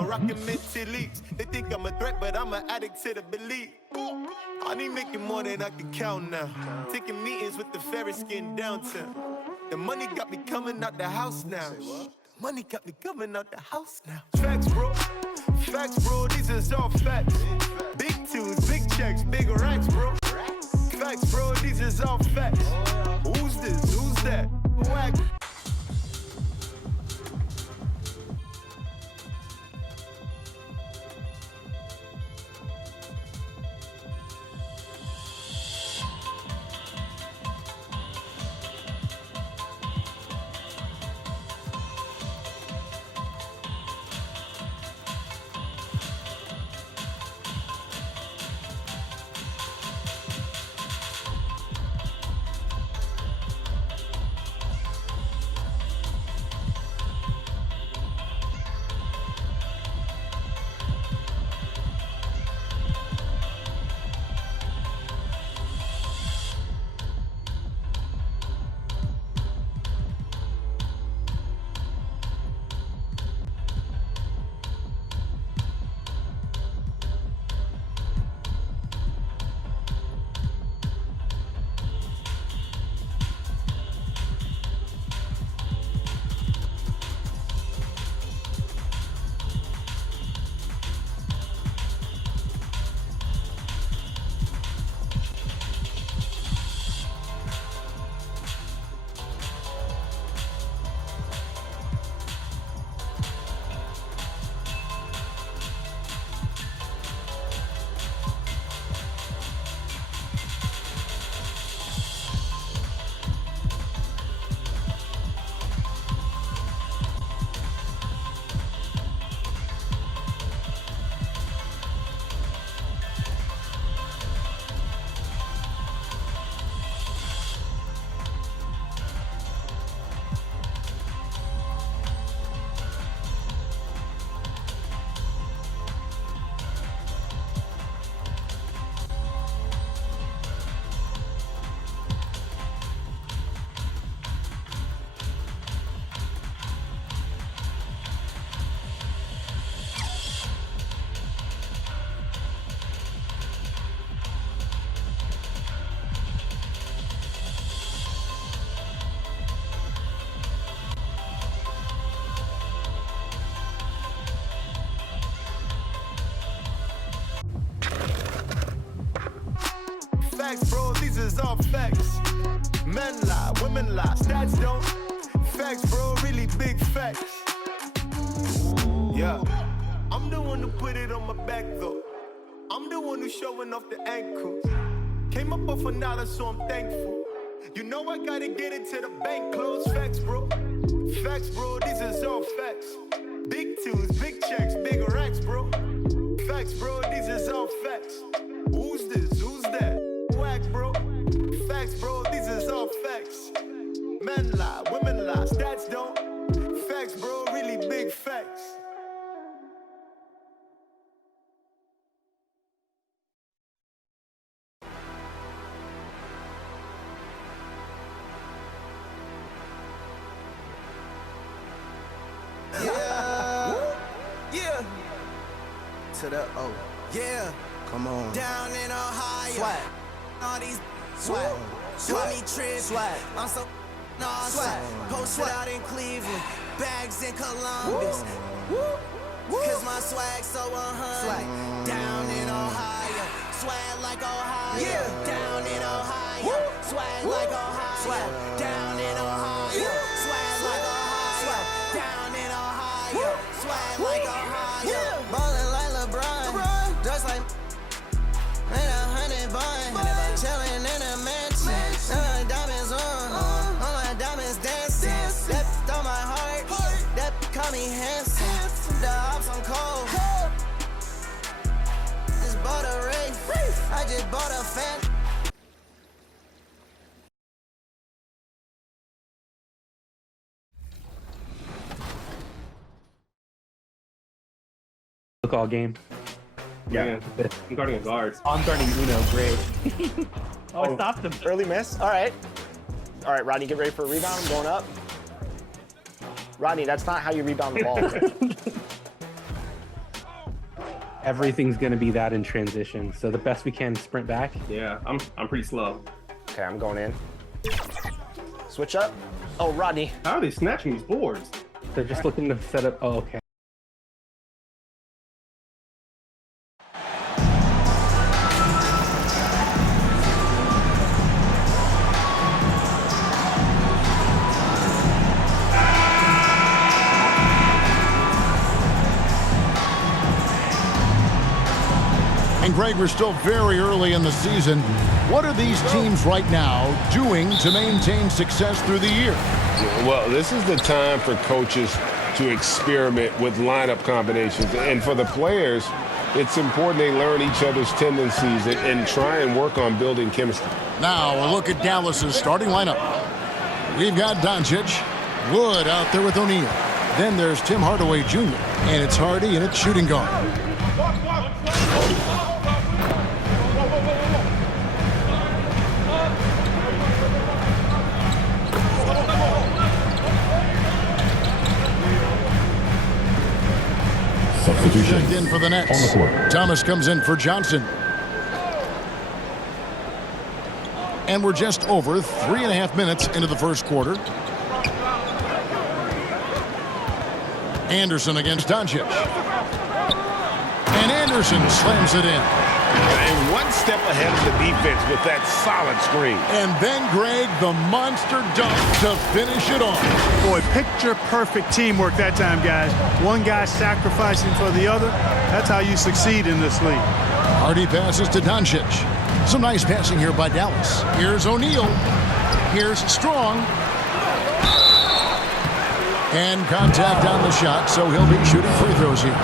Moroccan mental leaks. They think I'm a threat, but I'm an addict to the belief. I need making more than I can count now. Taking meetings with the fair skin downtown. The money got me coming out the house now. Money got me coming out the house now. Facts, bro. Facts, bro. These is all facts. Big tunes, big checks, big racks, bro. Facts, bro. These is all facts. Who's this? Who's that? Whack. Facts, bro, these is all facts. Men lie, women lie, stats don't. Facts, bro, really big facts. Yeah, I'm the one who put it on my back though. I'm the one who's showing off the ankles. Came up off $1, so I'm thankful. You know I gotta get it to the bank close. Facts, bro. Facts, bro, these is all facts. Big tunes, big checks, big racks, bro. Facts, bro, these is all facts. Who's this? Who's that? Whack, bro. Facts, bro, these is all facts. Men lie, women lie, stats don't. Facts, bro, really big facts. Yeah. To the O. Yeah. Come on. Down in Ohio. Swag. All these Swag. swag. Me trip. Swag. I'm so awesome. Swag. Posted Swag. out in Cleveland. Bags in Columbus. Cause my swag so 100. Swag. Down in Ohio. Swag like Ohio. Yeah. Down in Ohio. Swag like Ohio. Swag. Down in Ohio. Swag like Ohio. Down in Ohio. Swag like Ohio. Ballin' like LeBron. Just like made 100 bun. Chillin' in a mansion. Diamonds on. All my diamonds dancing. That on my heart. That call me handsome. The ops on cold. Just bought a race. I just bought a fan. Look all game. Yeah, I'm guarding a guard. I'm guarding Uno, great. Oh, I stopped him. Early miss. All right. All right, Rodney, get ready for a rebound. I'm going up. Rodney, that's not how you rebound the ball. everything's going to be that in transition. So the best we can is sprint back. Yeah, I'm pretty slow. Okay, I'm going in. Switch up. Oh, Rodney. How are they snatching these boards? They're just looking to set up. Oh, okay. And Greg, we're still very early in the season. What are these teams right now doing to maintain success through the year? Well, this is the time for coaches to experiment with lineup combinations. And for the players, it's important they learn each other's tendencies and try and work on building chemistry. Now a look at Dallas's starting lineup. We've got Doncic, Wood out there with O'Neal. Then there's Tim Hardaway Jr. And it's Hardy and it's shooting guard. Checked in for the Nets. On the court. Thomas comes in for Johnson. And we're just over 3.5 minutes into the first quarter. Anderson against Doncic. And Anderson slams it in. And one step ahead of the defense with that solid screen. And then, Greg, the monster dunk to finish it off. Boy, picture-perfect teamwork that time, guys. One guy sacrificing for the other. That's how you succeed in this league. Hardy passes to Doncic. Some nice passing here by Dallas. Here's O'Neal. Here's Strong. And contact on the shot, so he'll be shooting free throws here.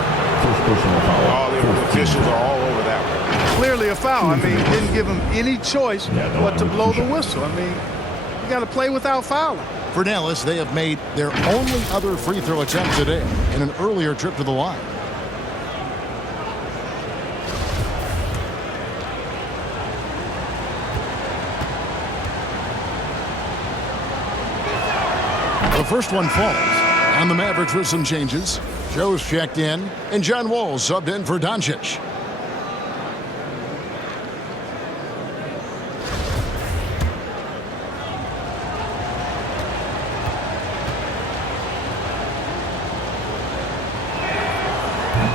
All the officials are all over that one. Clearly a foul. I mean, didn't give him any choice but to blow the whistle. I mean, you got to play without fouling. For Dallas, they have made their only other free throw attempt today in an earlier trip to the line. The first one falls, and the Mavericks with some changes. Joe's checked in, and John Wall subbed in for Doncic.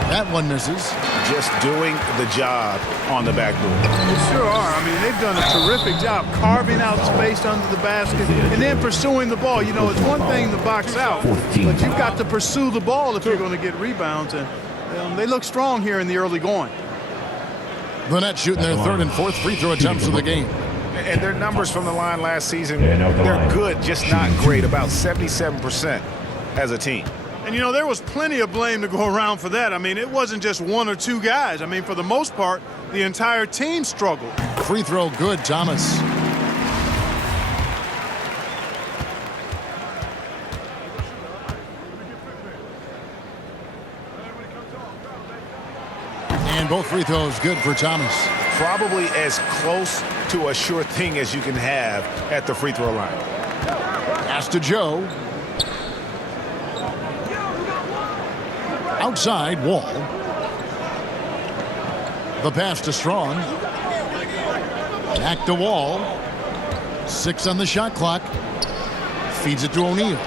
That one misses. Just doing the job on the backboard. They sure are. I mean, they've done a terrific job carving out space under the basket and then pursuing the ball. You know, it's one thing to box out, but you've got to pursue the ball if you're going to get rebounds. And they look strong here in the early going. The Nets shooting their third and fourth free throw attempts of the game. And their numbers from the line last season, they're good, just not great, about 77% as a team. And, you know, there was plenty of blame to go around for that. I mean, it wasn't just one or two guys. I mean, for the most part, the entire team struggled. Free throw good, Thomas. And both free throws good for Thomas. Probably as close to a sure thing as you can have at the free throw line. Pass to Joe. Outside, Wall. The pass to Strong. Back to Wall. 6 on the shot clock. Feeds it to O'Neal.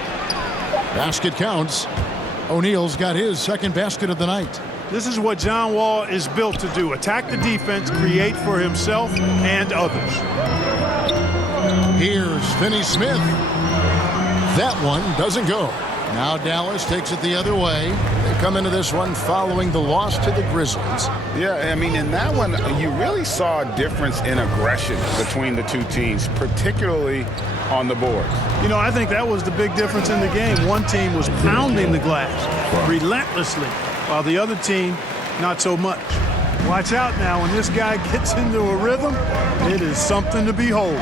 Basket counts. O'Neal's got his second basket of the night. This is what John Wall is built to do. Attack the defense, create for himself and others. Here's Finney-Smith. That one doesn't go. Now Dallas takes it the other way. They come into this one following the loss to the Grizzlies. Yeah, I mean, in that one, you really saw a difference in aggression between the two teams, particularly on the boards. You know, I think that was the big difference in the game. One team was pounding the glass relentlessly, while the other team, not so much. Watch out now. When this guy gets into a rhythm, it is something to behold.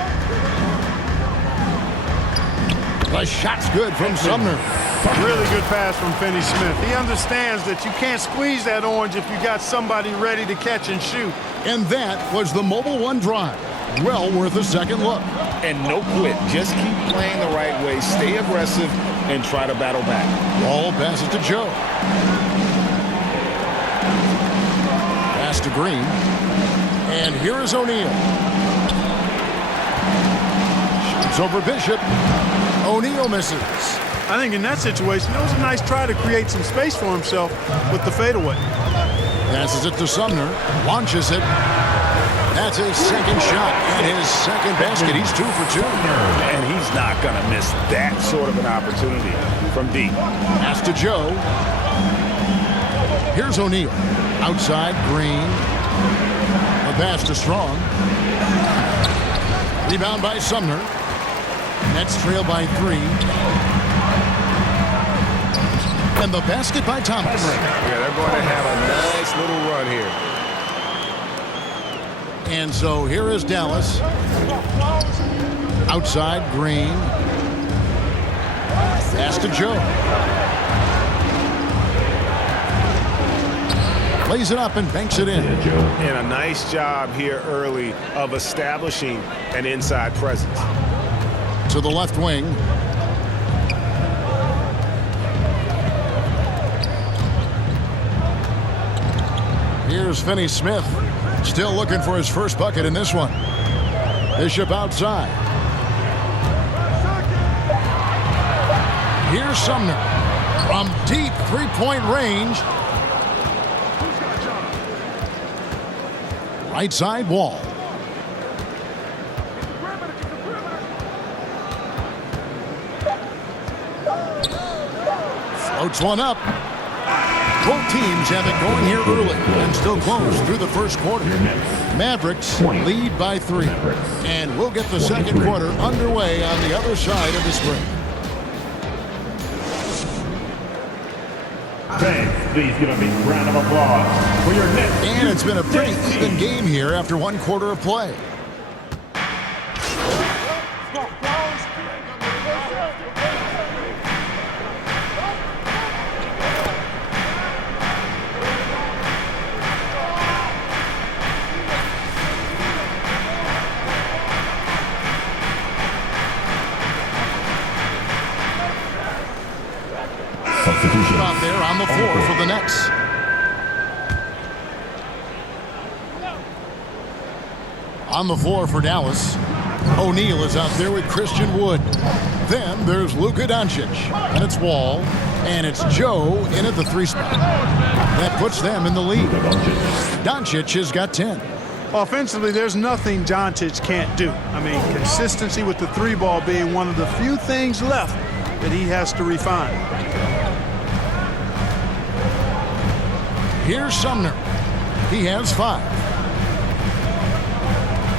The shot's good from Sumner. Really good pass from Finney-Smith. He understands that you can't squeeze that orange if you got somebody ready to catch and shoot. And that was the Mobile One drive. Well worth a second look. And no quit. Just keep playing the right way. Stay aggressive and try to battle back. Ball passes to Joe. pass to Green. And here is O'Neal. Shoots over Bishop. O'Neal misses. I think in that situation, it was a nice try to create some space for himself with the fadeaway. Passes it to Sumner. Launches it. That's his second shot and his second basket. He's 2 for 2. And he's not going to miss that sort of an opportunity from deep. Pass to Joe. Here's O'Neal. Outside, Green. A pass to Strong. Rebound by Sumner. Nets trail by 3. And the basket by Thomas. Yeah, they're going to have a nice little run here. And so here is Dallas. Outside, Green. Pass to Joe. Plays it up and banks it in. And a nice job here early of establishing an inside presence. To the left wing. Here's Finney-Smith. Still looking for his first bucket in this one. Bishop outside. Here's Sumner. From deep three-point range. Right side wall. Floats one up. Both teams have it going here early and still close through the first quarter. Mavericks lead by 3. And we'll get the second quarter underway on the other side of this break. Thanks. Please give a big round of applause for your next. And it's been a pretty even game here after 1 quarter of play. Out there on the floor for the Nets. On the floor for Dallas. O'Neal is out there with Christian Wood. Then there's Luka Doncic. And it's Wall. And it's Joe in at the 3 spot. That puts them in the lead. Doncic has got 10. Offensively, there's nothing Doncic can't do. I mean, consistency with the 3 ball being one of the few things left that he has to refine. Here's Sumner. He has 5.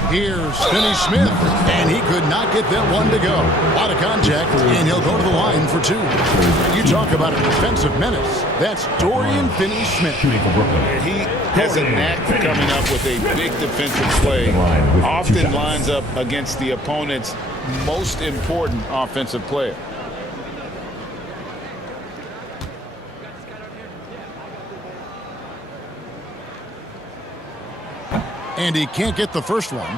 Here's Finney-Smith, and he could not get that one to go. Out of contact, and he'll go to the line for 2. You talk about a defensive menace. That's Dorian Finney-Smith. He has a knack for coming up with a big defensive play. Often lines up against the opponent's most important offensive player. And he can't get the first one.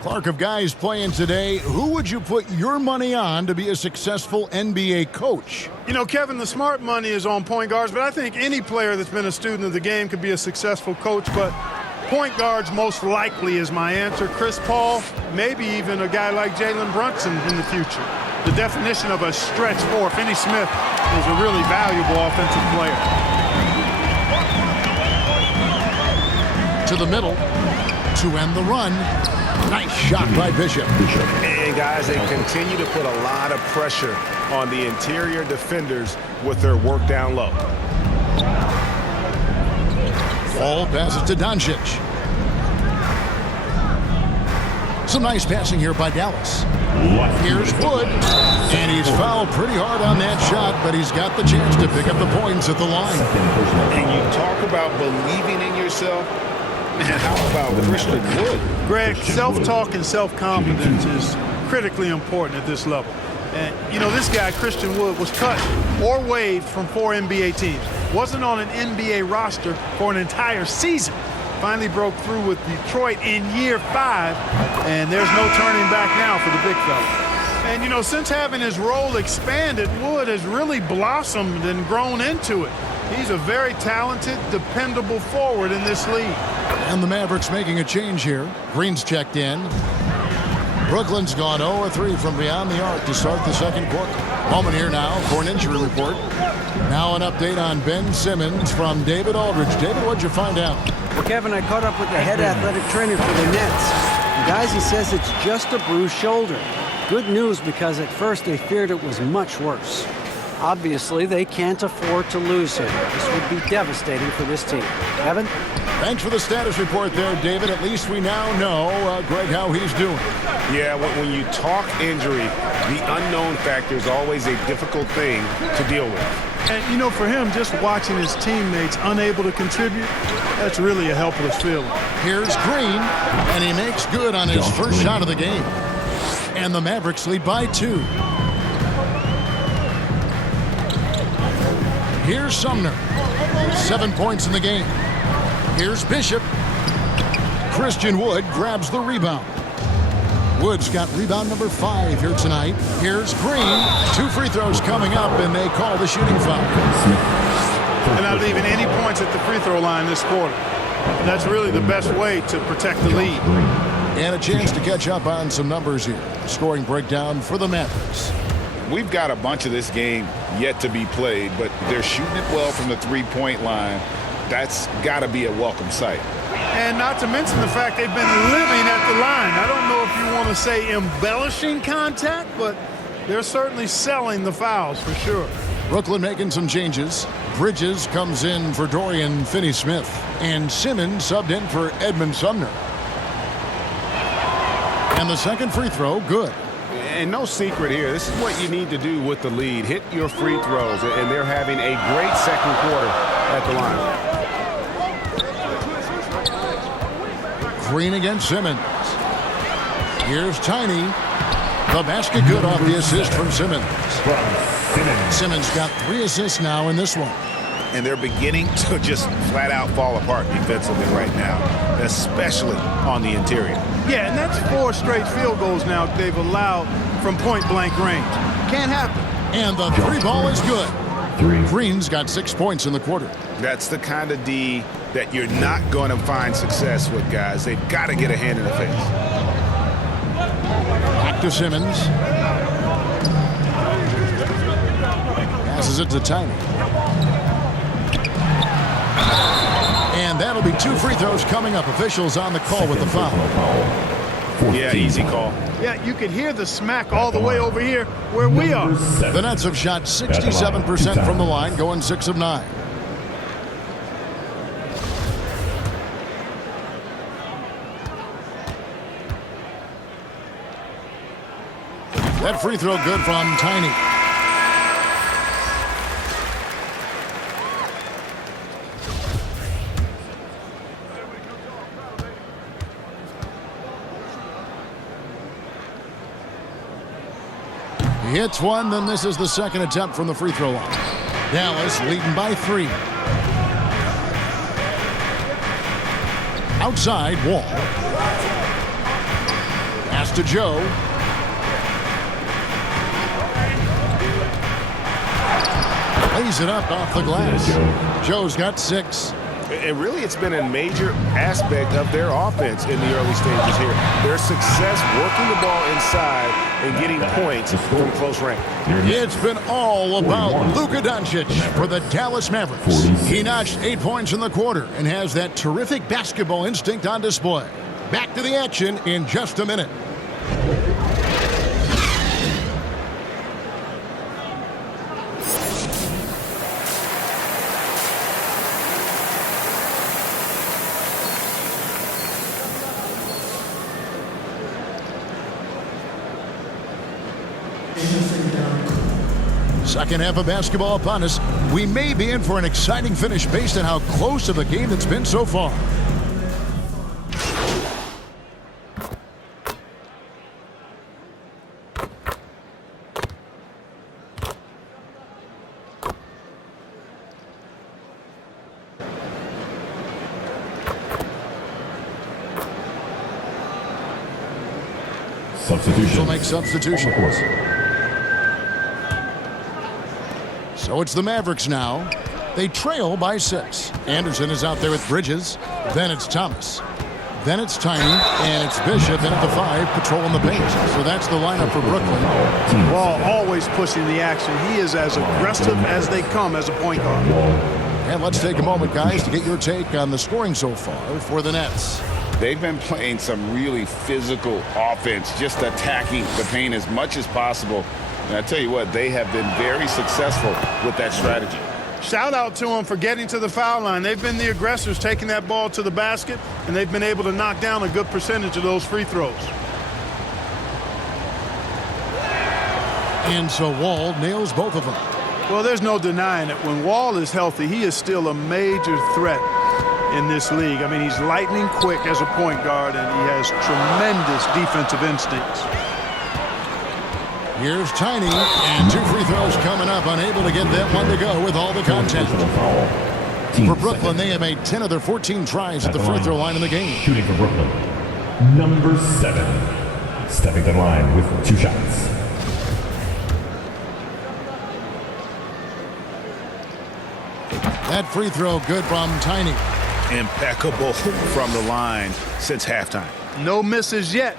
Clark, of guys playing today, who would you put your money on to be a successful NBA coach? You know, Kevin, the smart money is on point guards, but I think any player that's been a student of the game could be a successful coach. But point guards most likely is my answer. Chris Paul, maybe even a guy like Jalen Brunson in the future. The definition of a stretch 4. Finney-Smith is a really valuable offensive player. To the middle to end the run. Nice shot by Bishop. And guys, they continue to put a lot of pressure on the interior defenders with their work down low. Ball passes to Doncic. Some nice passing here by Dallas. Here's Wood. And he's fouled pretty hard on that shot, but he's got the chance to pick up the points at the line. And you talk about believing in yourself. Man, how about Christian Wood? Greg, self-talk and self-confidence is critically important at this level. And, you know, this guy, Christian Wood, was cut or waived from 4 NBA teams. Wasn't on an NBA roster for an entire season. Finally broke through with Detroit in year 5, and there's no turning back now for the big fella. And, you know, since having his role expanded, Wood has really blossomed and grown into it. He's a very talented, dependable forward in this league. And the Mavericks making a change here. Green's checked in. Brooklyn's gone 0-3 from beyond the arc to start the second quarter. Moment here now for an injury report. Now an update on Ben Simmons from David Aldridge. David, what'd you find out? Well, Kevin, I caught up with the head athletic trainer for the Nets. Guys, he says it's just a bruised shoulder. Good news, because at first they feared it was much worse. Obviously, they can't afford to lose him. This would be devastating for this team. Kevin? Thanks for the status report there, David. At least we now know, Greg, how he's doing. Yeah, when you talk injury, the unknown factor is always a difficult thing to deal with. And, you know, for him, just watching his teammates unable to contribute, that's really a helpless feeling. Here's Green, and he makes good on his first shot of the game. And the Mavericks lead by 2. Here's Sumner. 7 points in the game. Here's Bishop. Christian Wood grabs the rebound. Wood's got rebound number 5 here tonight. Here's Green. 2 free throws coming up, and they call the shooting foul. They're not leaving any points at the free throw line this quarter. And that's really the best way to protect the lead. And a chance to catch up on some numbers here. Scoring breakdown for the Mavericks. We've got a bunch of this game yet to be played, but they're shooting it well from the three-point line. That's got to be a welcome sight. And not to mention the fact they've been living at the line. I don't know if you want to say embellishing contact, but they're certainly selling the fouls for sure. Brooklyn making some changes. Bridges comes in for Dorian Finney-Smith. And Simmons subbed in for Edmund Sumner. And the second free throw, good. And no secret here. This is what you need to do with the lead. Hit your free throws, and they're having a great second quarter at the line. Green against Simmons. Here's Tiny. The basket good off the assist from Simmons. Simmons got 3 assists now in this one. And they're beginning to just flat out fall apart defensively right now, especially on the interior. Yeah, and that's 4 straight field goals now they've allowed from point-blank range. Can't happen. And the 3 ball is good. Green's got 6 points in the quarter. That's the kind of D that you're not going to find success with, guys. They've got to get a hand in the face. Back to Simmons. Passes it to Tiny. And that'll be 2 free throws coming up. Officials on the call with the foul. Yeah, easy call. Yeah, you could hear the smack all the way over here where we are. The Nets have shot 67% from the line, going 6 of 9. That free throw good from Tiny. He hits one, then this is the second attempt from the free throw line. Dallas leading by 3. Outside, Wall. Pass to Joe. Lays it up off the glass. Joe's got 6. And really, it's been a major aspect of their offense in the early stages here. Their success working the ball inside and getting points from close range. It's been all about Luka Doncic for the Dallas Mavericks. He notched 8 points in the quarter and has that terrific basketball instinct on display. Back to the action in just a minute. Second half of basketball upon us. We may be in for an exciting finish based on how close of a game it's been so far. Substitution. Make substitutions. So it's the Mavericks now. They trail by 6. Anderson is out there with Bridges. Then it's Thomas. Then it's Tiny, and it's Bishop in at the 5, patrolling the paint. So that's the lineup for Brooklyn. Wall always pushing the action. He is as aggressive as they come as a point guard. And let's take a moment, guys, to get your take on the scoring so far for the Nets. They've been playing some really physical offense, just attacking the paint as much as possible. And I tell you what, they have been very successful with that strategy. Shout out to them for getting to the foul line. They've been the aggressors, taking that ball to the basket, and they've been able to knock down a good percentage of those free throws. And so Wall nails both of them. Well, there's no denying it. When Wall is healthy, he is still a major threat in this league. I mean, he's lightning quick as a point guard, and he has tremendous defensive instincts. Here's Tiny, and 2 free throws coming up, unable to get that one to go with all the contact. For Brooklyn, they have made 10 of their 14 tries at the free throw line in the game. Shooting for Brooklyn, number 7, stepping to the line with 2 shots. That free throw good from Tiny. Impeccable from the line since halftime. No misses yet.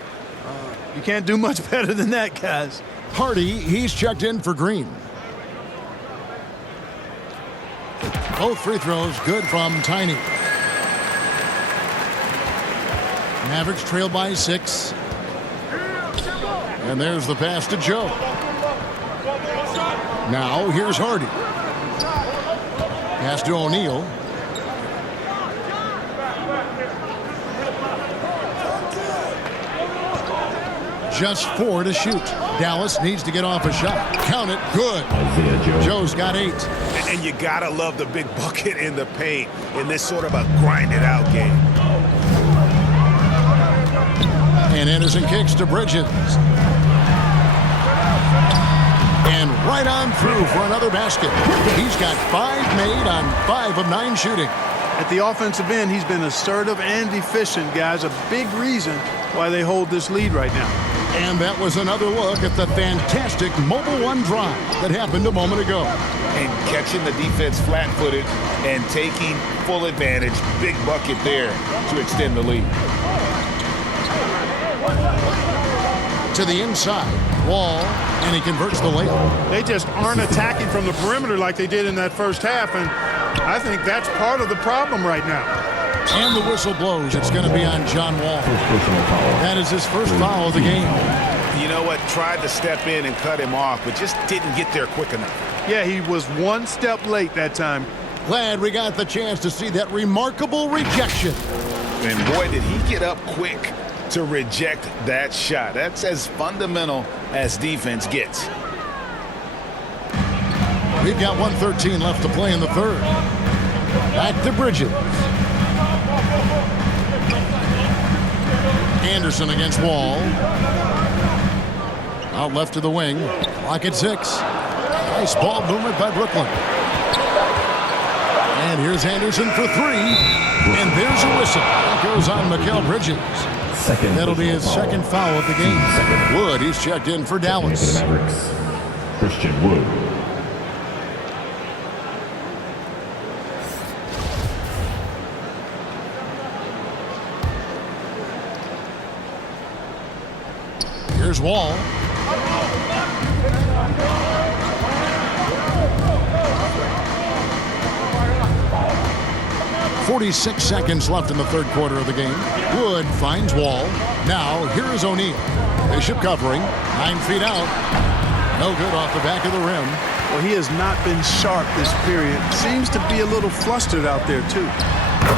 You can't do much better than that, guys. Hardy, he's checked in for Green. Both free throws good from Tiny. Mavericks trail by 6. And there's the pass to Joe. Now here's Hardy. Pass to O'Neal. Just 4 to shoot. Dallas needs to get off a shot. Count it. Good. Joe's got 8. And you gotta love the big bucket in the paint in this sort of a grinded-out game. And Anderson kicks to Bridges. And right on through for another basket. He's got 5 made on 5 of 9 shooting. At the offensive end, he's been assertive and efficient, guys. A big reason why they hold this lead right now. And that was another look at the fantastic Mobile One drive that happened a moment ago. And catching the defense flat-footed and taking full advantage. Big bucket there to extend the lead. To the inside. Wall, and he converts the layup. They just aren't attacking from the perimeter like they did in that first half, and I think that's part of the problem right now. And the whistle blows. It's going to be on John Wall. That is his first foul of the game. You know what? Tried to step in and cut him off, but just didn't get there quick enough. Yeah, he was 1 step late that time. Glad we got the chance to see that remarkable rejection. And boy, did he get up quick to reject that shot. That's as fundamental as defense gets. We've got 1:13 left to play in the third. Back to Bridges. Anderson against Wall. Out left to the wing. Clock at 6. Nice ball movement by Brooklyn. And here's Anderson for 3. And there's a whistle. That goes on Mikal Bridges. That'll be his second foul of the game. Wood, he's checked in for Dallas. Mavericks, Christian Wood. Here's Wall. .46 seconds left in the third quarter of the game. Wood finds Wall. Now here is O'Neal. Bishop covering. 9 feet out. No good off the back of the rim. Well, he has not been sharp this period. Seems to be a little flustered out there, too.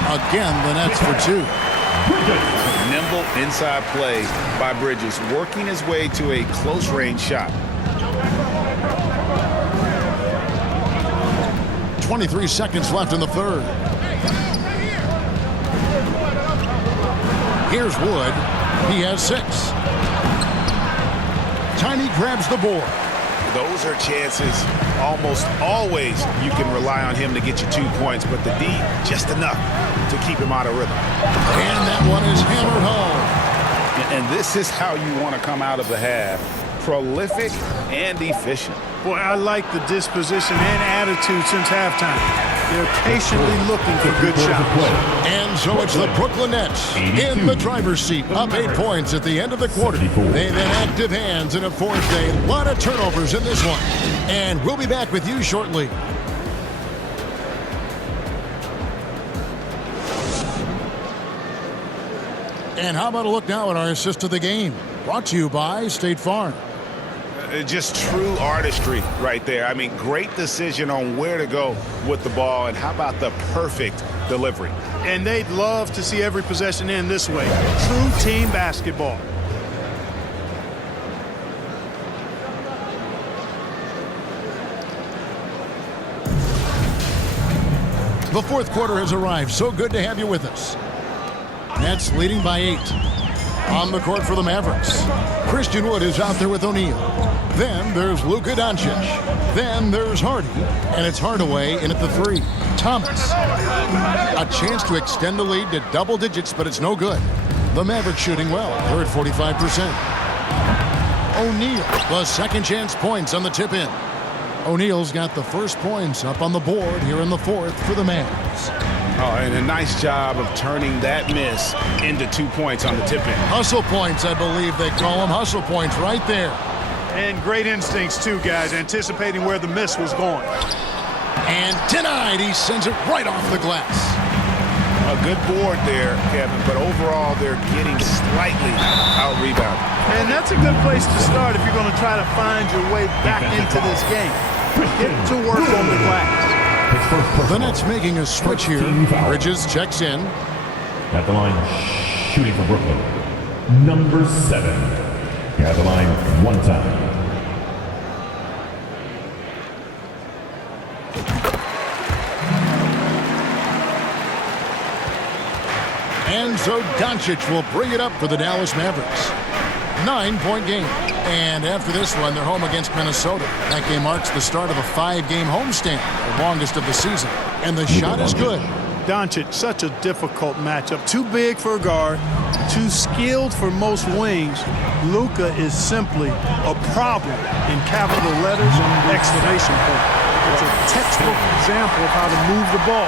Again, the Nets for 2. Nimble inside play by Bridges, working his way to a close-range shot. 23 seconds left in the third. Here's Wood. He has 6. Tiny grabs the board. Those are chances almost always you can rely on him to get you 2 points, but the D just enough to keep him out of rhythm. And that one is hammered home. And this is how you want to come out of the half. Prolific and efficient. Boy, I like the disposition and attitude since halftime. They're patiently looking for good shots. And so it's the Brooklyn Nets in the driver's seat, up 8 points at the end of the quarter. They've had active hands in a fourth day. A lot of turnovers in this one. And we'll be back with you shortly. And how about a look now at our assist of the game? Brought to you by State Farm. Just true artistry right there. I mean, great decision on where to go with the ball, and how about the perfect delivery? And they'd love to see every possession end this way. True team basketball. The fourth quarter has arrived. So good to have you with us. Nets leading by 8. On the court for the Mavericks, Christian Wood is out there with O'Neal. Then there's Luka Doncic. Then there's Hardy, and it's Hardaway in at the 3. Thomas. A chance to extend the lead to double digits, but it's no good. The Mavericks shooting well. They're at 45%. O'Neal, the second chance points on the tip-in. O'Neal's got the first points up on the board here in the fourth for the Mavs. Oh, and a nice job of turning that miss into 2 points on the tip-in. Hustle points, I believe they call them. Hustle points right there. And great instincts, too, guys, anticipating where the miss was going. And denied. He sends it right off the glass. A good board there, Kevin, but overall they're getting slightly out-rebounded. And that's a good place to start if you're going to try to find your way back into this game. Get to work on the glass. The Nets making a switch here. Bridges checks in. At the line, shooting for Brooklyn, number 7. At the line, 1 time. And so Doncic will bring it up for the Dallas Mavericks. 9-point game. And after this one, they're home against Minnesota. That game marks the start of a 5-game homestand, the longest of the season. And the shot is good. Doncic, such a difficult matchup. Too big for a guard, too skilled for most wings. Luka is simply a problem in capital letters, exclamation point. It's a textbook example of how to move the ball.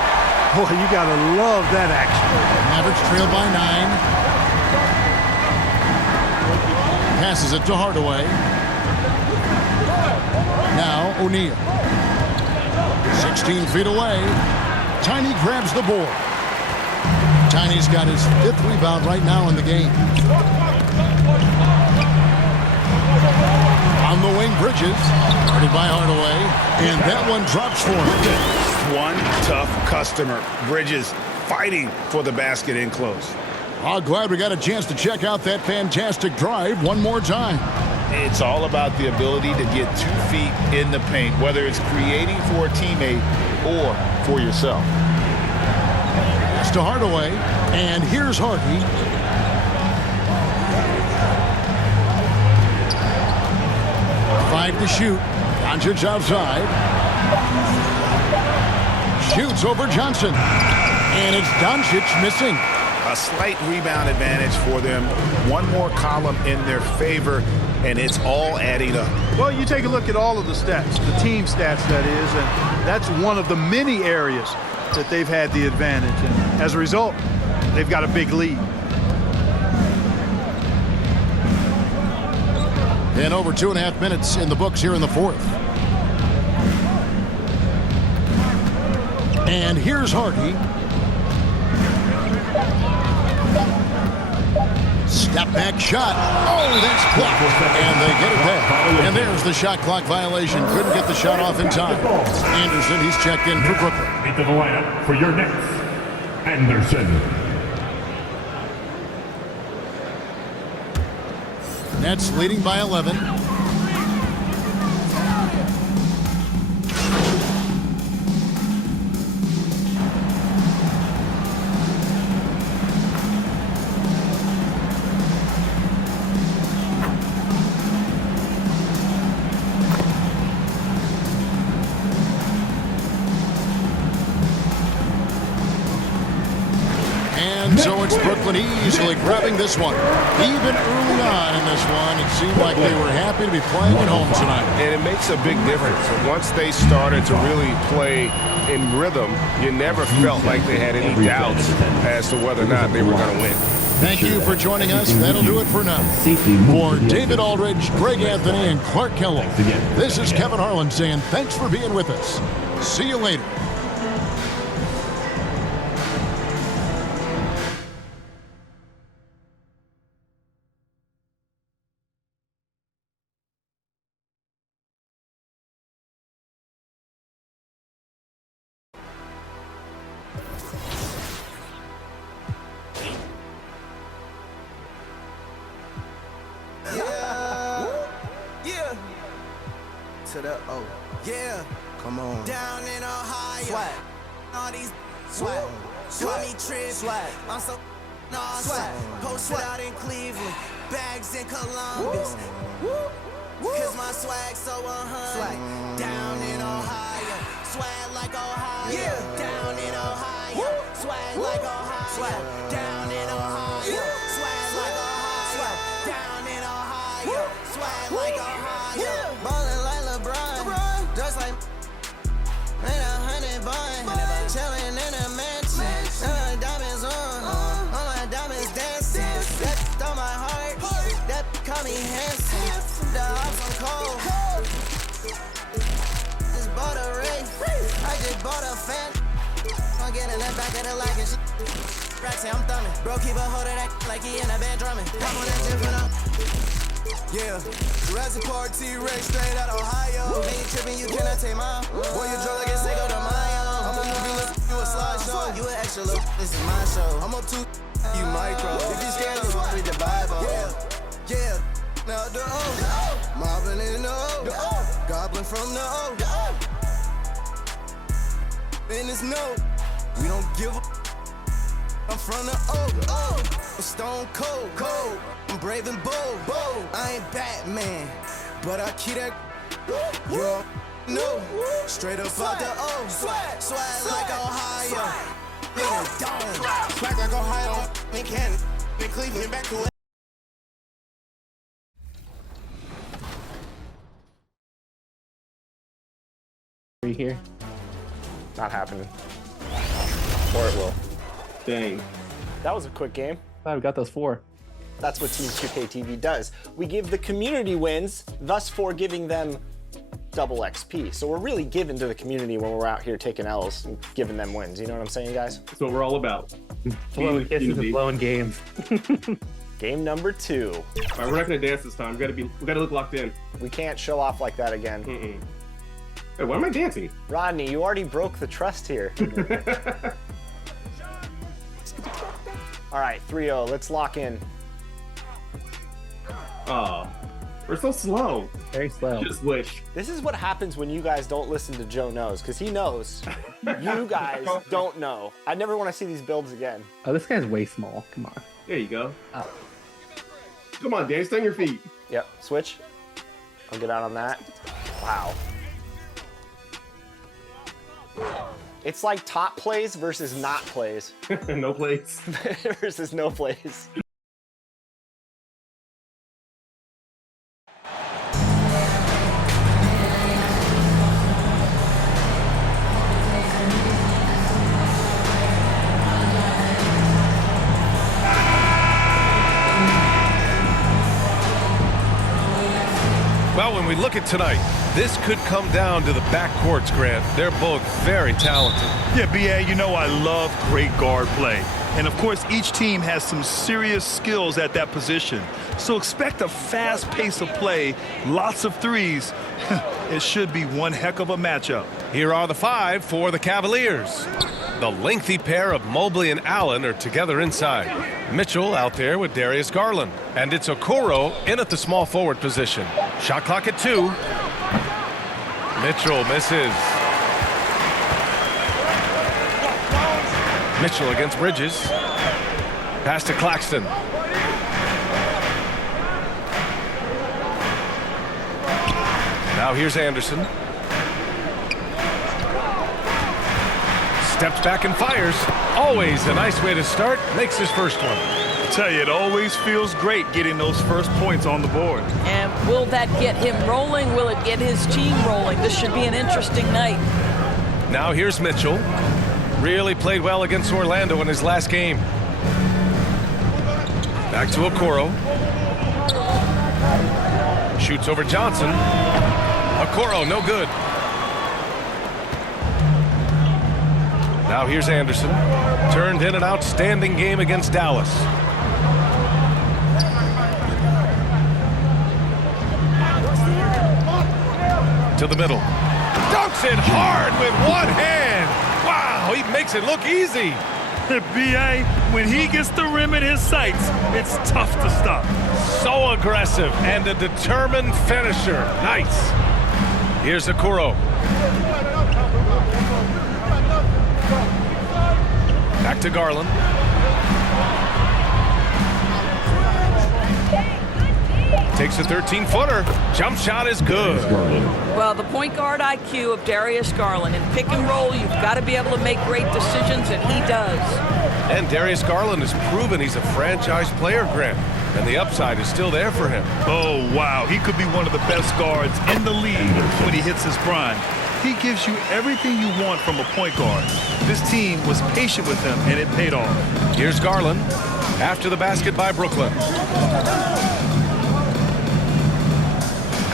Boy, you got to love that action. Mavericks trail by 9. Passes it to Hardaway. Now O'Neal. 16 feet away. Tiny grabs the board. Tiny's got his 5th rebound right now in the game. On the wing, Bridges. Guarded by Hardaway. And that one drops for him. One tough customer. Bridges fighting for the basket in close. Oh, glad we got a chance to check out that fantastic drive one more time. It's all about the ability to get 2 feet in the paint, whether it's creating for a teammate or for yourself. Pass to Hardaway, and here's Hardy. Five to shoot. Doncic outside. Shoots over Johnson. And it's Doncic missing. A slight rebound advantage for them. One more column in their favor, and it's all adding up. Well, you take a look at all of the stats, the team stats, that is, and that's one of the many areas that they've had the advantage. And as a result, they've got a big lead. And over 2.5 minutes in the books here in the fourth. And here's Hardy. Step back shot. Oh, that's blocked. And they get it back. And there's the shot clock violation. Couldn't get the shot off in time. Anderson, he's checked in for Brooklyn. Into the lineup for your Nets, Anderson. Nets leading by 11. So it's Brooklyn easily grabbing this one. Even early on in this one, it seemed like they were happy to be playing at home tonight. And it makes a big difference. Once they started to really play in rhythm, you never felt like they had any doubts as to whether or not they were going to win. Thank you for joining us. That'll do it for now. For David Aldridge, Greg Anthony, and Clark Kellogg, this is Kevin Harlan saying thanks for being with us. See you later. To the O. Yeah. Come on. Down in Ohio. Swag. All these swag. Call me Trip. Swag. I'm so swag. Posted out in Cleveland. Bags in Columbus. Cause my swag so 100. Down in Ohio. Swag like Ohio. Yeah. Down in Ohio. Swag like Ohio. Swag. Down in Ohio. Swag like Ohio. Down in Ohio. Swag like Ohio. Ballin' like LeBron. Just like in 100 bun. Chillin' in a mansion. Diamonds on. All my diamonds dancing. That on my heart. That call me handsome. The house on cold. Just bought a ring. I just bought a fan. I'm getting that back of the leg and shit. Racks, I'm thumbing. Bro, keep a hold of that like he in a band drumming. Come on that shit for now. Yeah, Jurassic Park T-Rex straight out Ohio. Ain't tripping, you cannot take my boy, you drunk like a Cinco de Mayo. I'm a movie, listen to a slideshow. You an extra look, this is my show. I'm up to you micro. If you scared, you read the Bible. Yeah, now the O. Mobbing in the O. Goblin from the O. And it's no, we don't give a. I'm from the O. I'm stone cold. I'm brave and bold. I ain't Batman, but I keep that. You know, straight up out the O. Swag like Ohio. Swag like Ohio. In Canada, in Cleveland, back to it. Here. Not happening. Or it will. Dang. That was a quick game. Glad we got those 4. That's what Team 2K TV does. We give the community wins, thus for giving them double XP. So we're really giving to the community when we're out here taking L's and giving them wins. You know what I'm saying, guys? That's what we're all about. Blowing kisses and blowing games. Game number 2. All right, we're not gonna dance this time. We gotta look locked in. We can't show off like that again. Hey, why am I dancing? Rodney, you already broke the trust here. All right, 3-0. Let's lock in. Oh, we're so slow. Very slow. Just wish. This is what happens when you guys don't listen to Joe Knows, because he knows. You guys don't know. I never want to see these builds again. Oh, this guy's way small. Come on. There you go. Oh. Come on, Dan, stay on your feet. Yep, switch. I'll get out on that. Wow. It's like top plays versus not plays. No plays. Versus no plays. Well, when we look at tonight, this could come down to the backcourts, Grant. They're both very talented. Yeah, B.A., you know I love great guard play. And, of course, each team has some serious skills at that position. So expect a fast pace of play, lots of threes. It should be one heck of a matchup. Here are the 5 for the Cavaliers. The lengthy pair of Mobley and Allen are together inside. Mitchell out there with Darius Garland. And it's Okoro in at the small forward position. Shot clock at 2. Mitchell misses. Mitchell against Bridges. Pass to Claxton. Now here's Anderson. Steps back and fires. Always a nice way to start. Makes his first one. I tell you, it always feels great getting those first points on the board. And will that get him rolling? Will it get his team rolling? This should be an interesting night. Now here's Mitchell. Really played well against Orlando in his last game. Back to Okoro. Shoots over Johnson. Okoro, no good. Now here's Anderson. Turned in an outstanding game against Dallas. To the middle. Dunks it hard with one hand. Wow, he makes it look easy. B.A., when he gets the rim in his sights, it's tough to stop. So aggressive and a determined finisher. Nice. Here's Okoro. Back to Garland. Takes a 13-footer. Jump shot is good. Well, the point guard IQ of Darius Garland. In pick and roll, you've got to be able to make great decisions, and he does. And Darius Garland has proven he's a franchise player, Grant. And the upside is still there for him. Oh, wow. He could be one of the best guards in the league when he hits his prime. He gives you everything you want from a point guard. This team was patient with him, and it paid off. Here's Garland. After the basket by Brooklyn.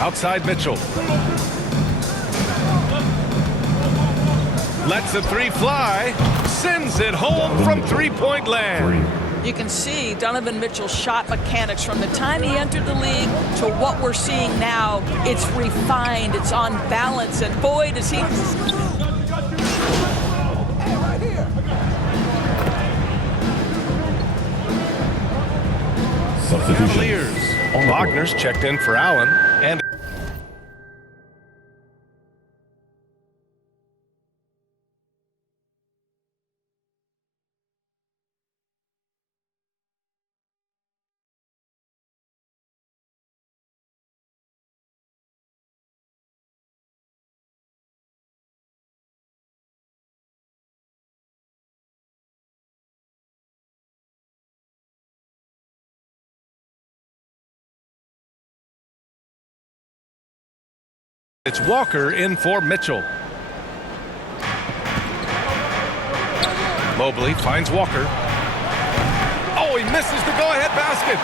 Outside Mitchell. Lets the three fly. Sends it home from three-point land. You can see Donovan Mitchell's shot mechanics from the time he entered the league to what we're seeing now. It's refined, it's on balance, and boy, does he... Cavaliers. Wagner's checked in for Allen, and it's Walker in for Mitchell. Mobley finds Walker. Oh, he misses the go-ahead basket.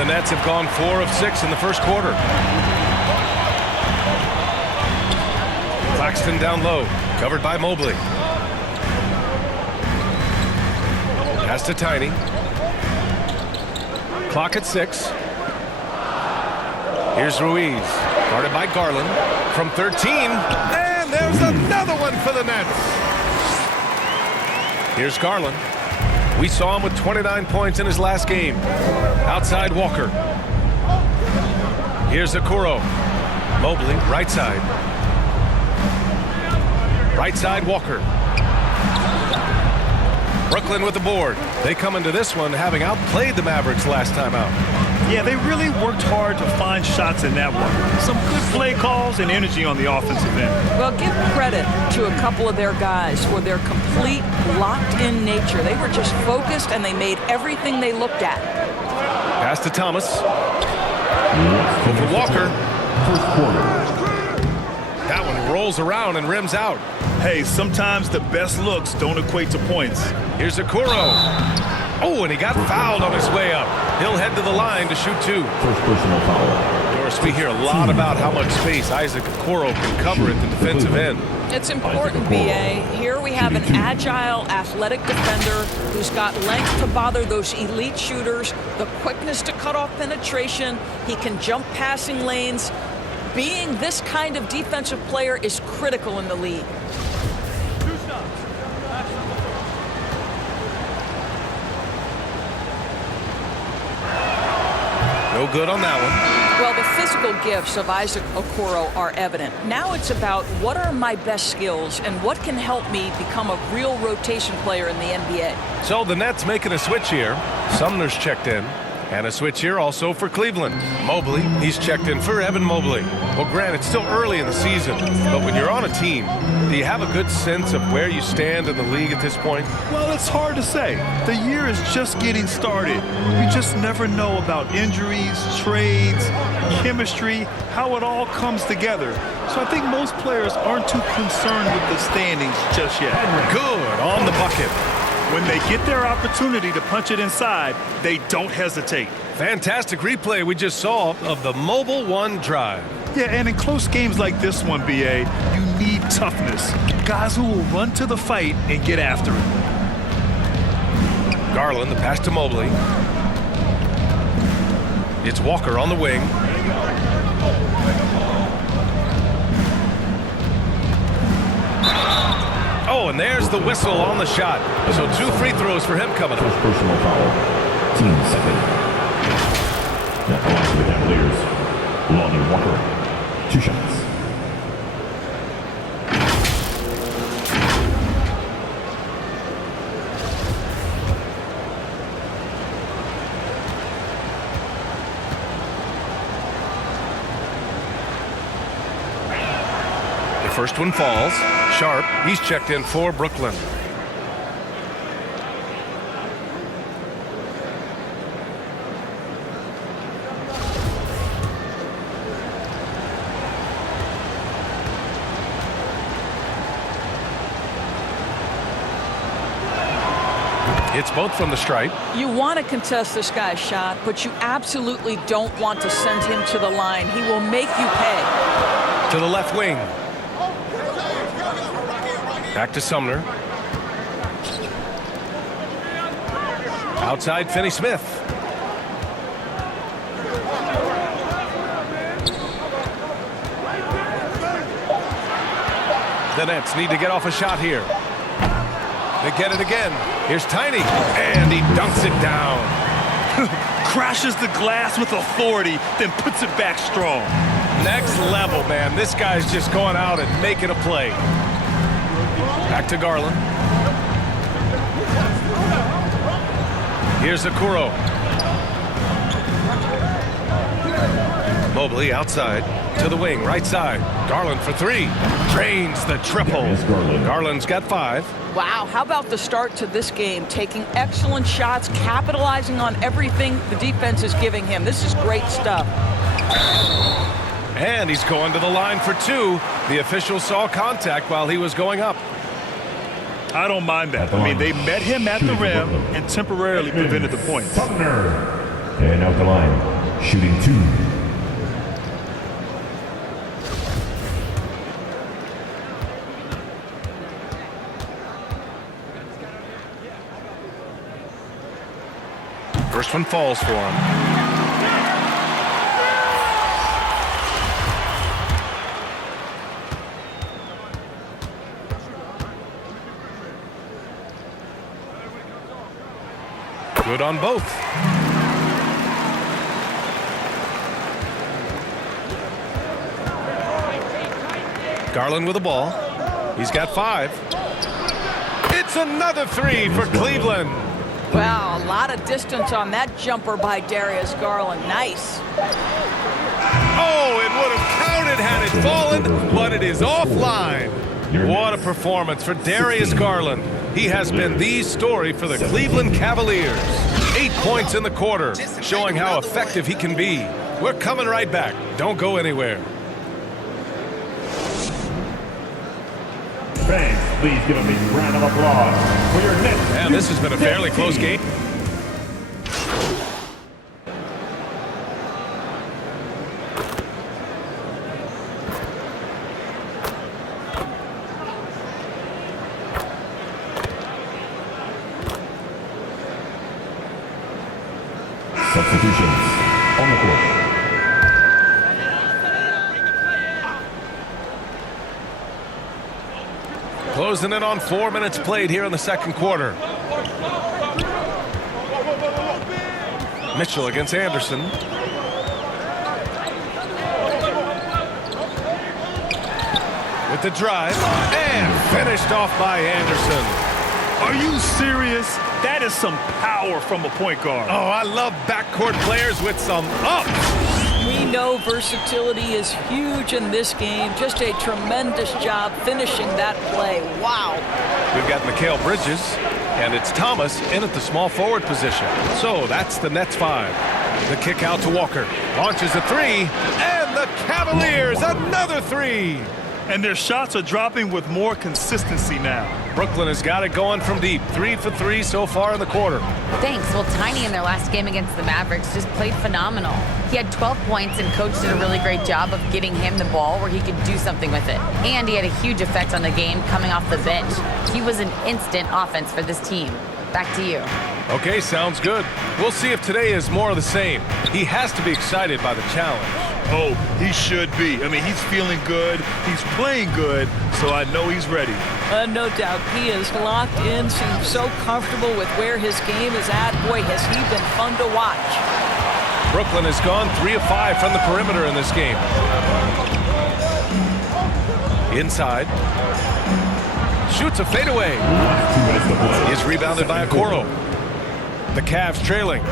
The Nets have gone 4 of 6 in the first quarter. Claxton down low, covered by Mobley. Pass to Tiny. Clock at 6. Here's Ruiz. Guarded by Garland from 13. And there's another one for the Nets. Here's Garland. We saw him with 29 points in his last game. Outside Walker. Here's Okoro. Mobley, right side. Right side Walker. Brooklyn with the board. They come into this one having outplayed the Mavericks last time out. Yeah, they really worked hard to find shots in that one. Some good play calls and energy on the offensive end. Well, give credit to a couple of their guys for their complete locked-in nature. They were just focused, and they made everything they looked at. Pass to Thomas. Over Walker. First quarter. That one rolls around and rims out. Hey, sometimes the best looks don't equate to points. Here's Okoro. Oh, and he got fouled on his way up. He'll head to the line to shoot 2. First personal foul. Doris, we hear a lot about how much space Isaac Okoro can cover at the defensive end. It's important, B.A. Here we have an agile, athletic defender who's got length to bother those elite shooters, the quickness to cut off penetration. He can jump passing lanes. Being this kind of defensive player is critical in the league. No good on that one. Well, the physical gifts of Isaac Okoro are evident. Now it's about what are my best skills and what can help me become a real rotation player in the NBA. So the Nets making a switch here. Sumner's checked in. And a switch here also for Cleveland. Mobley, he's checked in for Evan Mobley. Well, Grant, it's still early in the season, but when you're on a team, do you have a good sense of where you stand in the league at this point? Well, it's hard to say. The year is just getting started. You just never know about injuries, trades, chemistry, how it all comes together. So I think most players aren't too concerned with the standings just yet. Good on the bucket. When they get their opportunity to punch it inside, they don't hesitate. Fantastic replay we just saw of the Mobile One drive. Yeah, and in close games like this one, BA, you need toughness. Guys who will run to the fight and get after it. Garland, the pass to Mobley. It's Walker on the wing. Oh, and there's the whistle on the shot. So 2 free throws for him coming up. First personal foul. Team second. That belongs to the Cavaliers. Lonnie Walker. 2 shots. The first one falls. Sharp, he's checked in for Brooklyn. It's both from the stripe. You want to contest this guy's shot, but you absolutely don't want to send him to the line. He will make you pay. To the left wing. Back to Sumner. Outside Finney-Smith. The Nets need to get off a shot here. They get it again. Here's Tiny, and he dunks it down. Crashes the glass with authority, then puts it back strong. Next level, man. This guy's just going out and making a play. Back to Garland. Here's Okoro. Mobley outside to the wing, right side. Garland for 3. Drains the triple. Garland's got 5. Wow, how about the start to this game? Taking excellent shots, capitalizing on everything the defense is giving him. This is great stuff. And he's going to the line for 2. The official saw contact while he was going up. I don't mind that. I mean, they met him at the rim and temporarily prevented the points. Sumner. And out the line, shooting 2. First one falls for him. Good on both. Garland with the ball. He's got 5. It's another 3 for Cleveland. Wow, a lot of distance on that jumper by Darius Garland. Nice. Oh, it would have counted had it fallen, but it is offline. What a performance for Darius Garland. He has been the story for the Cleveland Cavaliers. 8 points in the quarter, showing how effective he can be. We're coming right back. Don't go anywhere. Fans, please give a big round of applause for your Nets. And this has been a fairly close game. Substitutions on the court. Closing in on 4 minutes played here in the second quarter. Mitchell against Anderson. With the drive, and finished off by Anderson. Are you serious? That is some power from a point guard. Oh, I love backcourt players with some ups. We know versatility is huge in this game. Just a tremendous job finishing that play. Wow. We've got Mikal Bridges, and it's Thomas in at the small forward position. So that's the Nets 5. The kick out to Walker. Launches a three, and the Cavaliers another three. And their shots are dropping with more consistency now. Brooklyn has got it going from deep. 3 for 3 so far in the quarter. Thanks. Well, Tiny in their last game against the Mavericks just played phenomenal. He had 12 points, and Coach did a really great job of getting him the ball where he could do something with it. And he had a huge effect on the game coming off the bench. He was an instant offense for this team. Back to you. Okay, sounds good. We'll see if today is more of the same. He has to be excited by the challenge. Oh, he should be. I mean, he's feeling good. He's playing good, so I know he's ready. No doubt. He is locked in, seems so comfortable with where his game is at. Boy, has he been fun to watch. Brooklyn has gone 3 of 5 from the perimeter in this game. Inside. Shoots a fadeaway. He is rebounded by Okoro. The Cavs trailing.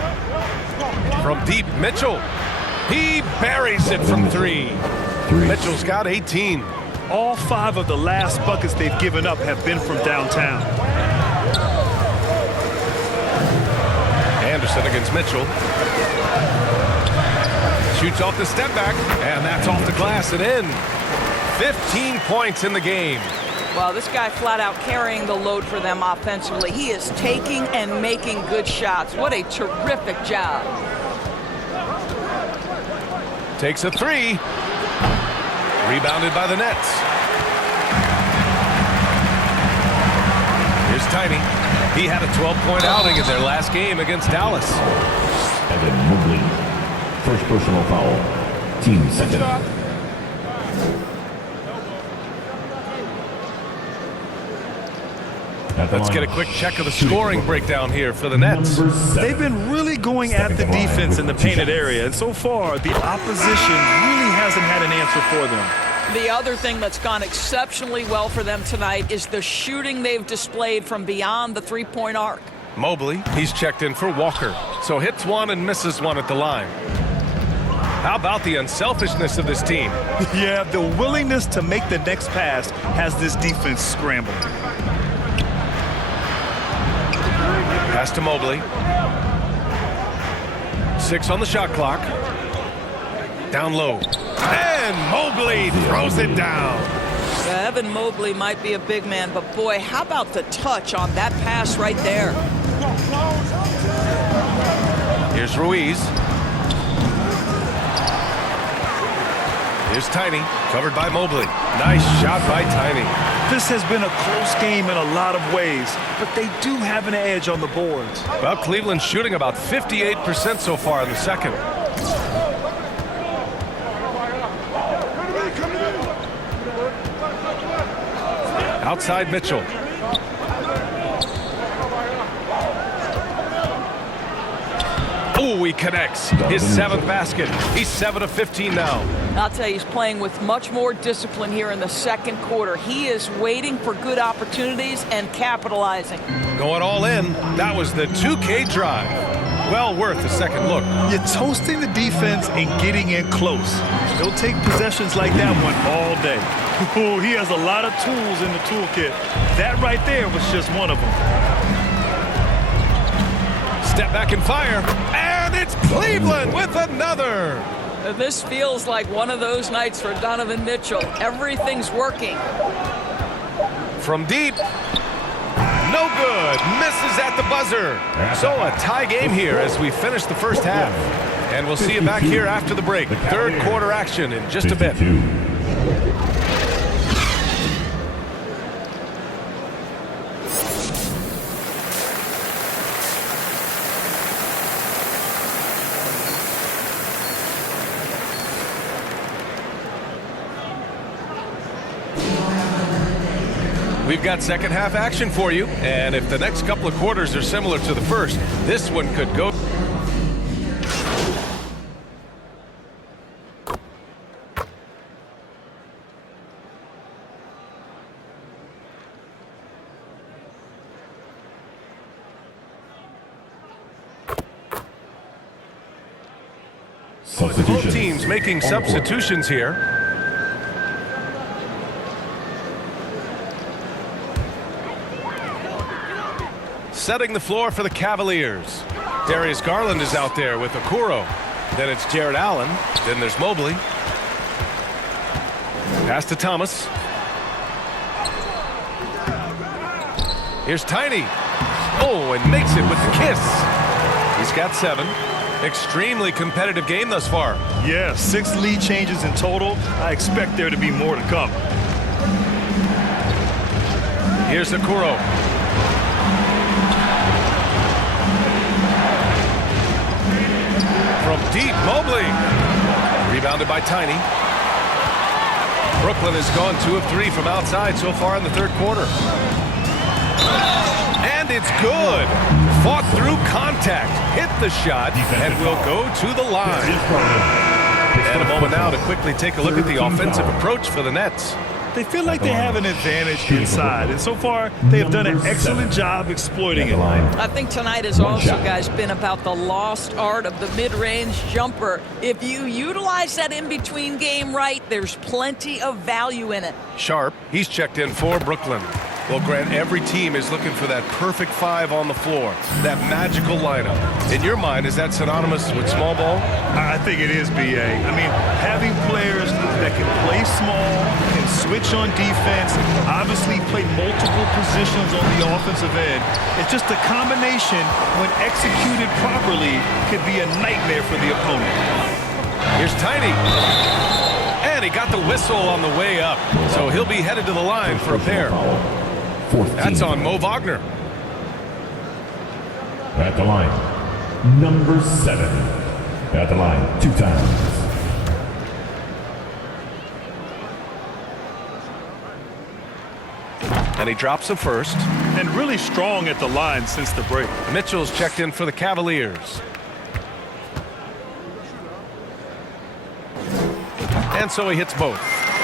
From deep, Mitchell. He buries it from 3. Mitchell's got 18. All 5 of the last buckets they've given up have been from downtown. Anderson against Mitchell. Shoots off the step back, and that's off the glass and in. 15 points in the game. Well, this guy flat out carrying the load for them offensively. He is taking and making good shots. What a terrific job. Takes a 3. Rebounded by the Nets. Here's Tiny. He had a 12-point outing in their last game against Dallas. Evan Mobley. First personal foul. Team second. Let's get a quick check of the scoring breakdown here for the Nets. They've been really going at the defense in the painted area, and so far the opposition really hasn't had an answer for them. The other thing that's gone exceptionally well for them tonight is the shooting they've displayed from beyond the three-point arc. Mobley, he's checked in for Walker. So hits one and misses one at the line. How about the unselfishness of this team? Yeah, the willingness to make the next pass has this defense scrambling. Pass to Mobley. 6 on the shot clock. Down low. And Mobley throws it down. Evan Mobley might be a big man, but boy, how about the touch on that pass right there? Here's Ruiz. Here's Tiny, covered by Mobley. Nice shot by Tiny. This has been a close game in a lot of ways, but they do have an edge on the boards. Well, Cleveland's shooting about 58% so far in the second. Outside Mitchell. Oh, he connects. His 7th basket. He's 7 of 15 now. I'll tell you, he's playing with much more discipline here in the second quarter. He is waiting for good opportunities and capitalizing. Going all in. That was the 2K drive. Well worth a second look. You're toasting the defense and getting in close. He'll take possessions like that one all day. Oh, he has a lot of tools in the toolkit. That right there was just one of them. Step back and fire. And it's Cleveland with another. This feels like one of those nights for Donovan Mitchell. Everything's working. From deep. No good. Misses at the buzzer. So a tie game here as we finish the first half. And we'll see you back here after the break. Third quarter action in just a bit. We've got second half action for you, and if the next couple of quarters are similar to the first, this one could go. Both teams making substitutions here. Setting the floor for the Cavaliers. Darius Garland is out there with Okoro. Then it's Jared Allen. Then there's Mobley. Pass to Thomas. Here's Tiny. Oh, and makes it with the kiss. He's got 7. Extremely competitive game thus far. Yeah, 6 lead changes in total. I expect there to be more to come. Here's Okoro. From deep, Mobley. Rebounded by Tiny. Brooklyn has gone 2 of 3 from outside so far in the third quarter. And it's good. Fought through contact, hit the shot, and will go to the line. And a moment now to quickly take a look at the offensive approach for the Nets. They feel like they have an advantage inside, and so far they have done an excellent job exploiting it. I think tonight has also, guys, been about the lost art of the mid-range jumper. If you utilize that in-between game right, there's plenty of value in it. Sharp, he's checked in for Brooklyn. Well, Grant, every team is looking for that perfect 5 on the floor, that magical lineup. In your mind, is that synonymous with small ball? I think it is, B.A. I mean, having players that can play small, can switch on defense, obviously play multiple positions on the offensive end. It's just a combination, when executed properly, could be a nightmare for the opponent. Here's Tiny. And he got the whistle on the way up, so he'll be headed to the line for a pair. That's on Mo Wagner. At the line, number 7. At the line, 2 times. And he drops the first. And really strong at the line since the break. Mitchell's checked in for the Cavaliers. And so he hits both.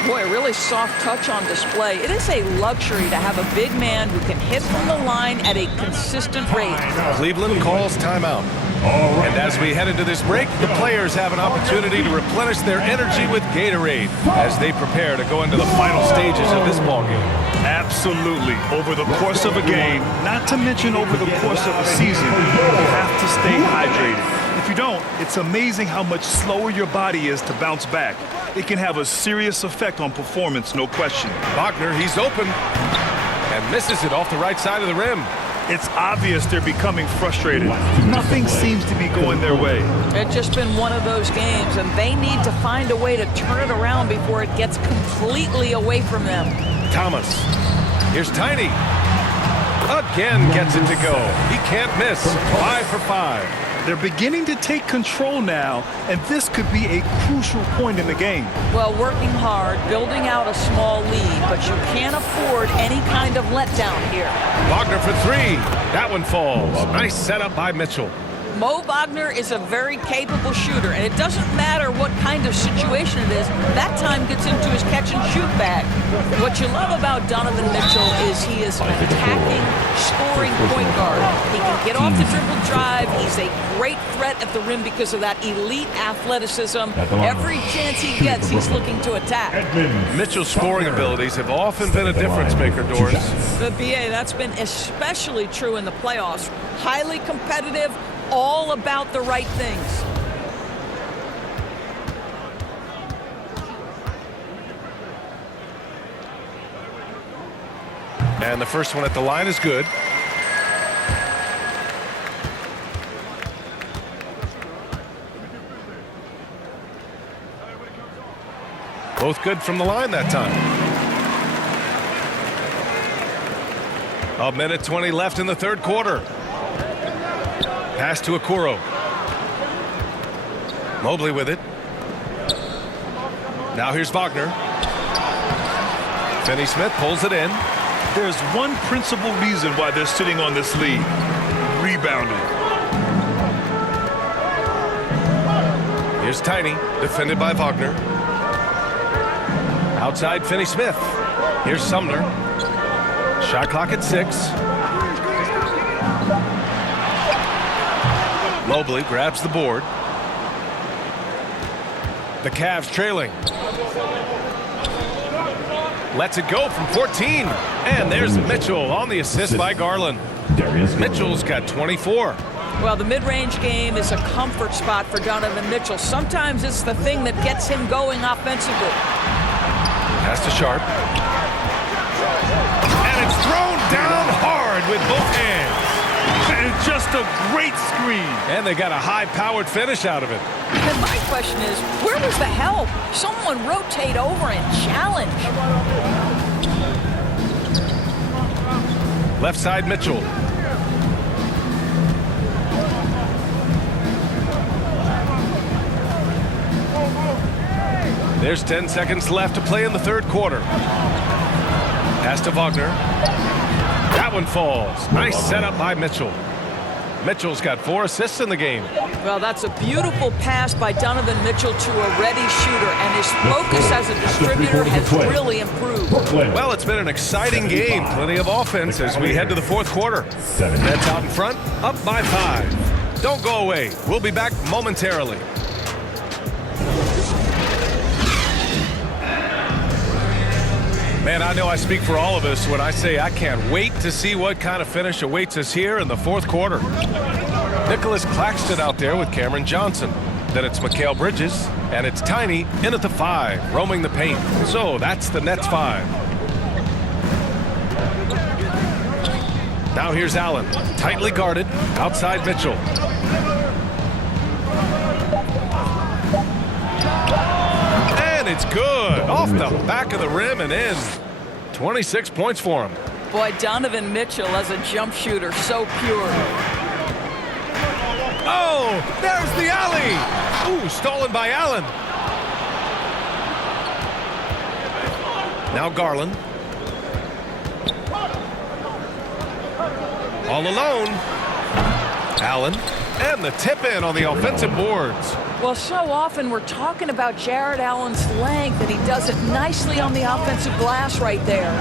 Boy, a really soft touch on display. It is a luxury to have a big man who can hit from the line at a consistent rate. Cleveland calls timeout. And as we head into this break, the players have an opportunity to replenish their energy with Gatorade as they prepare to go into the final stages of this ballgame. Absolutely. Over the course of a game, not to mention over the course of a season, you have to stay hydrated. If you don't, it's amazing how much slower your body is to bounce back. It can have a serious effect on performance, no question. Wagner, he's open and misses it off the right side of the rim. It's obvious they're becoming frustrated. Nothing seems to be going their way. It's just been one of those games, and they need to find a way to turn it around before it gets completely away from them. Thomas. Here's Tiny. Again gets it to go. He can't miss. 5 for 5. They're beginning to take control now, and this could be a crucial point in the game. Well, working hard, building out a small lead, but you can't afford any kind of letdown here. Wagner for 3. That one falls. Nice setup by Mitchell. Mo Wagner is a very capable shooter, and it doesn't matter what kind of situation it is, that time gets into his catch-and-shoot bag. What you love about Donovan Mitchell is he is an attacking, scoring point guard. He can get off the dribble drive. He's a great threat at the rim because of that elite athleticism. Every chance he gets, he's looking to attack. Mitchell's scoring abilities have often been a difference maker, Doris. The BA, that's been especially true in the playoffs. Highly competitive, all about the right things. And the first one at the line is good. Both good from the line that time. 1:20 left in the third quarter. Pass to Okoro. Mobley with it. Now here's Wagner. Finney Smith pulls it in. There's one principal reason why they're sitting on this lead. Rebounding. Here's Tiny, defended by Wagner. Outside Finney Smith. Here's Sumner. Shot clock at 6. Mobley grabs the board. The Cavs trailing. Lets it go from 14. And there's Mitchell on the assist by Garland. Mitchell's got 24. Well, the mid-range game is a comfort spot for Donovan Mitchell. Sometimes it's the thing that gets him going offensively. Pass to Sharp. And it's thrown down hard with both hands. And just a great screen. And they got a high-powered finish out of it. And my question is, where was the help? Someone rotate over and challenge. Left side, Mitchell. There's 10 seconds left to play in the third quarter. Pass to Wagner. That one falls. Nice setup by Mitchell. Mitchell's got 4 assists in the game. Well, that's a beautiful pass by Donovan Mitchell to a ready shooter, and his focus as a distributor has really improved. Well, it's been an exciting game. Plenty of offense as we head to the fourth quarter. Nets out in front, up by 5. Don't go away. We'll be back momentarily. Man, I know I speak for all of us when I say I can't wait to see what kind of finish awaits us here in the fourth quarter. Nicholas Claxton out there with Cameron Johnson. Then it's Mikal Bridges, and it's Tiny in at the 5, roaming the paint. So that's the Nets 5. Now here's Allen, tightly guarded, outside Mitchell. And it's good, off the back of the rim and in. 26 points for him. Boy, Donovan Mitchell as a jump shooter, so pure. Oh, there's the alley. Ooh, stolen by Allen. Now Garland. All alone. Allen. And the tip in on the offensive boards. Well, so often we're talking about Jared Allen's length, and he does it nicely on the offensive glass right there.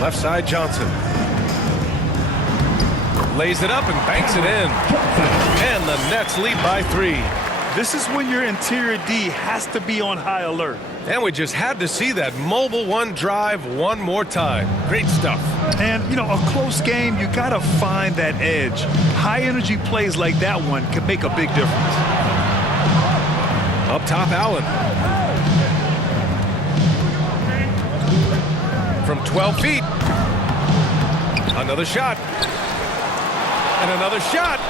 Left side, Johnson. Lays it up and banks it in. And the Nets lead by 3. This is when your interior D has to be on high alert. And we just had to see that mobile one drive one more time. Great stuff. And, you know, a close game, you got to find that edge. High-energy plays like that one can make a big difference. Up top, Allen. From 12 feet. Another shot. And another shot.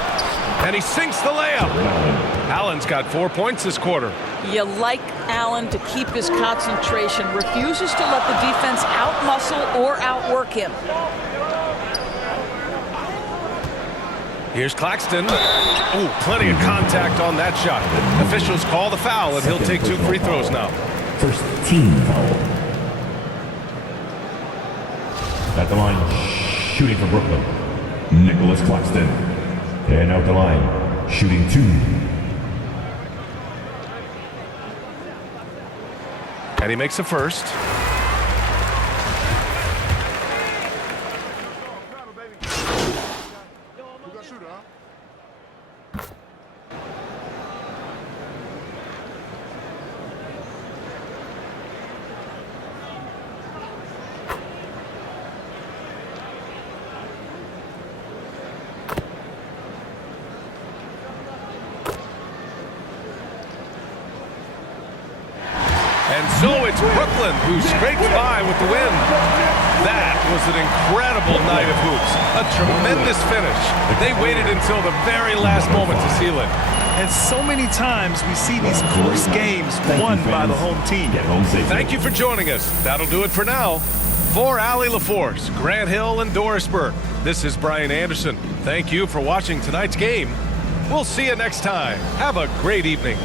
And he sinks the layup. Allen's got 4 points this quarter. You like Allen to keep his concentration, refuses to let the defense outmuscle or outwork him. Here's Claxton. Ooh, plenty of contact on that shot. Officials call the foul, and he'll take 2 free throws now. First team foul. At the line, shooting for Brooklyn, Nicholas Claxton. And out the line, shooting 2. And he makes the first. And so it's Brooklyn who scrapes by with the win. That was an incredible night of hoops. A tremendous finish. They waited until the very last moment to seal it. And so many times we see these close games won by the home team. Thank you for joining us. That'll do it for now. For Allie LaForce, Grant Hill, and Doris Burke, this is Brian Anderson. Thank you for watching tonight's game. We'll see you next time. Have a great evening.